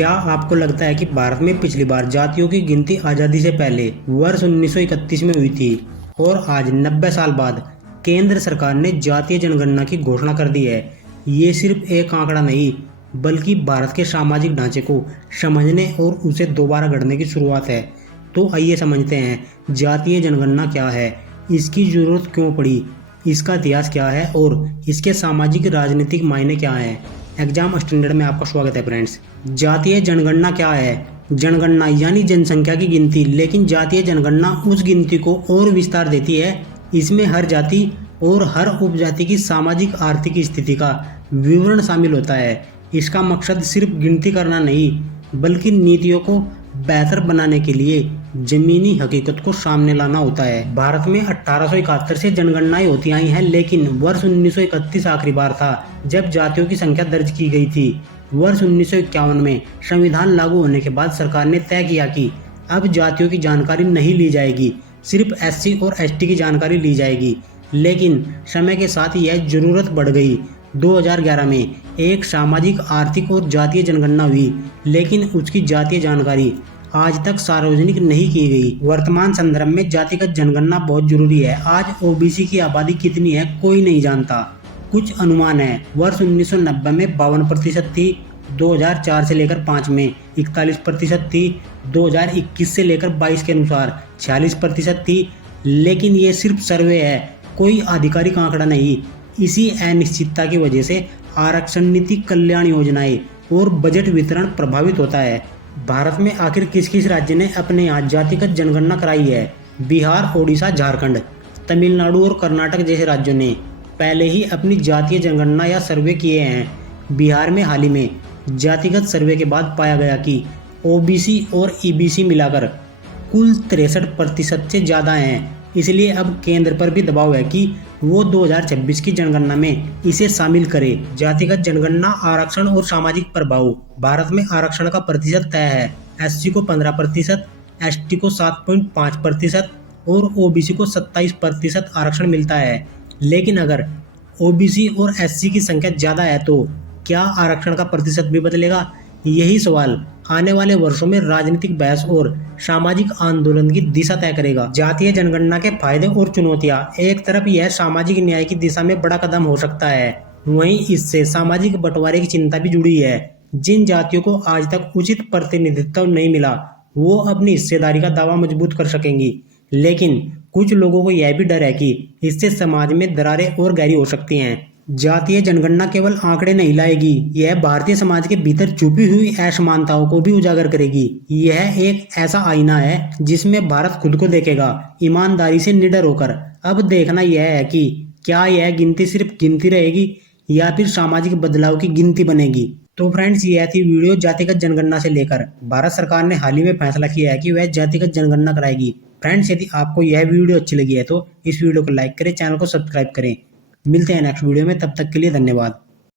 क्या आपको लगता है कि भारत में पिछली बार जातियों की गिनती आज़ादी से पहले वर्ष 1931 में हुई थी और आज 90 साल बाद केंद्र सरकार ने जातीय जनगणना की घोषणा कर दी है। ये सिर्फ एक आंकड़ा नहीं बल्कि भारत के सामाजिक ढांचे को समझने और उसे दोबारा गढ़ने की शुरुआत है। तो आइए समझते हैं जातीय जनगणना क्या है, इसकी ज़रूरत क्यों पड़ी, इसका इतिहास क्या है और इसके सामाजिक राजनीतिक मायने क्या हैं। एग्जाम स्टैंडर्ड में आपका स्वागत है फ्रेंड्स। जातीय जनगणना क्या है? जनगणना यानी जनसंख्या की गिनती, लेकिन जातीय जनगणना उस गिनती को और विस्तार देती है। इसमें हर जाति और हर उपजाति की सामाजिक आर्थिक स्थिति का विवरण शामिल होता है। इसका मकसद सिर्फ गिनती करना नहीं बल्कि नीतियों को बेहतर बनाने के लिए जमीनी हकीकत को सामने लाना होता है। भारत में 1871 से जनगणनाएं होती आई हैं, लेकिन वर्ष 1931 आखिरी बार था जब जातियों की संख्या दर्ज की गई थी। वर्ष 1951 में संविधान लागू होने के बाद सरकार ने तय किया कि अब जातियों की जानकारी नहीं ली जाएगी, सिर्फ एससी और एसटी की जानकारी ली जाएगी। लेकिन समय के साथ यह जरूरत बढ़ गई। 2011 में एक सामाजिक, आर्थिक और जातीय जनगणना हुई, लेकिन उसकी जातीय जानकारी आज तक सार्वजनिक नहीं की गई। वर्तमान संदर्भ में जातिगत जनगणना बहुत जरूरी है। आज ओबीसी की आबादी कितनी है कोई नहीं जानता। कुछ अनुमान है। वर्ष 1990 में 52% थी, 2004 से लेकर 5 में 41% थी, 2021 से लेकर 22 के अनुसार 46% थी। लेकिन ये सिर्फ सर्वे है, कोई आधिकारिक आंकड़ा नहीं। इसी अनिश्चितता की वजह से आरक्षण नीति, कल्याण योजनाएं और बजट वितरण प्रभावित होता है। भारत में आखिर किस किस राज्य ने अपने यहाँ जातिगत जनगणना कराई है? बिहार, ओडिशा, झारखंड, तमिलनाडु और कर्नाटक जैसे राज्यों ने पहले ही अपनी जातीय जनगणना या सर्वे किए हैं। बिहार में हाल ही में जातिगत सर्वे के बाद पाया गया कि ओबीसी और ईबीसी मिलाकर कुल 63% से ज़्यादा हैं। इसलिए अब केंद्र पर भी दबाव है कि वो 2026 की जनगणना में इसे शामिल करे। जातिगत जनगणना, आरक्षण और सामाजिक प्रभाव। भारत में आरक्षण का प्रतिशत तय है। एससी को 15%, एसटी को 7.5% और ओबीसी को 27% आरक्षण मिलता है। लेकिन अगर ओबीसी और एससी की संख्या ज़्यादा है तो क्या आरक्षण का प्रतिशत भी बदलेगा? यही सवाल आने वाले वर्षों में राजनीतिक बहस और सामाजिक आंदोलन की दिशा तय करेगा। जातीय जनगणना के फायदे और चुनौतियां। एक तरफ यह सामाजिक न्याय की दिशा में बड़ा कदम हो सकता है, वहीं इससे सामाजिक बंटवारे की चिंता भी जुड़ी है। जिन जातियों को आज तक उचित प्रतिनिधित्व नहीं मिला वो अपनी हिस्सेदारी का दावा मजबूत कर सकेंगी। लेकिन कुछ लोगों को यह भी डर है कि इससे समाज में दरारें और गहरी हो सकती हैं। जातीय जनगणना केवल आंकड़े नहीं लाएगी, यह भारतीय समाज के भीतर छुपी हुई असमानताओं को भी उजागर करेगी। यह एक ऐसा आईना है जिसमें भारत खुद को देखेगा, ईमानदारी से, निडर होकर। अब देखना यह है कि क्या यह गिनती सिर्फ गिनती रहेगी या फिर सामाजिक बदलाव की गिनती बनेगी। तो फ्रेंड्स, यह थी वीडियो जातिगत जनगणना से लेकर। भारत सरकार ने हाल ही में फैसला किया है कि वह जातिगत जनगणना कराएगी। फ्रेंड्स, यदि आपको यह वीडियो अच्छी लगी है तो इस वीडियो को लाइक करें, चैनल को सब्सक्राइब करें। मिलते हैं नेक्स्ट वीडियो में, तब तक के लिए धन्यवाद।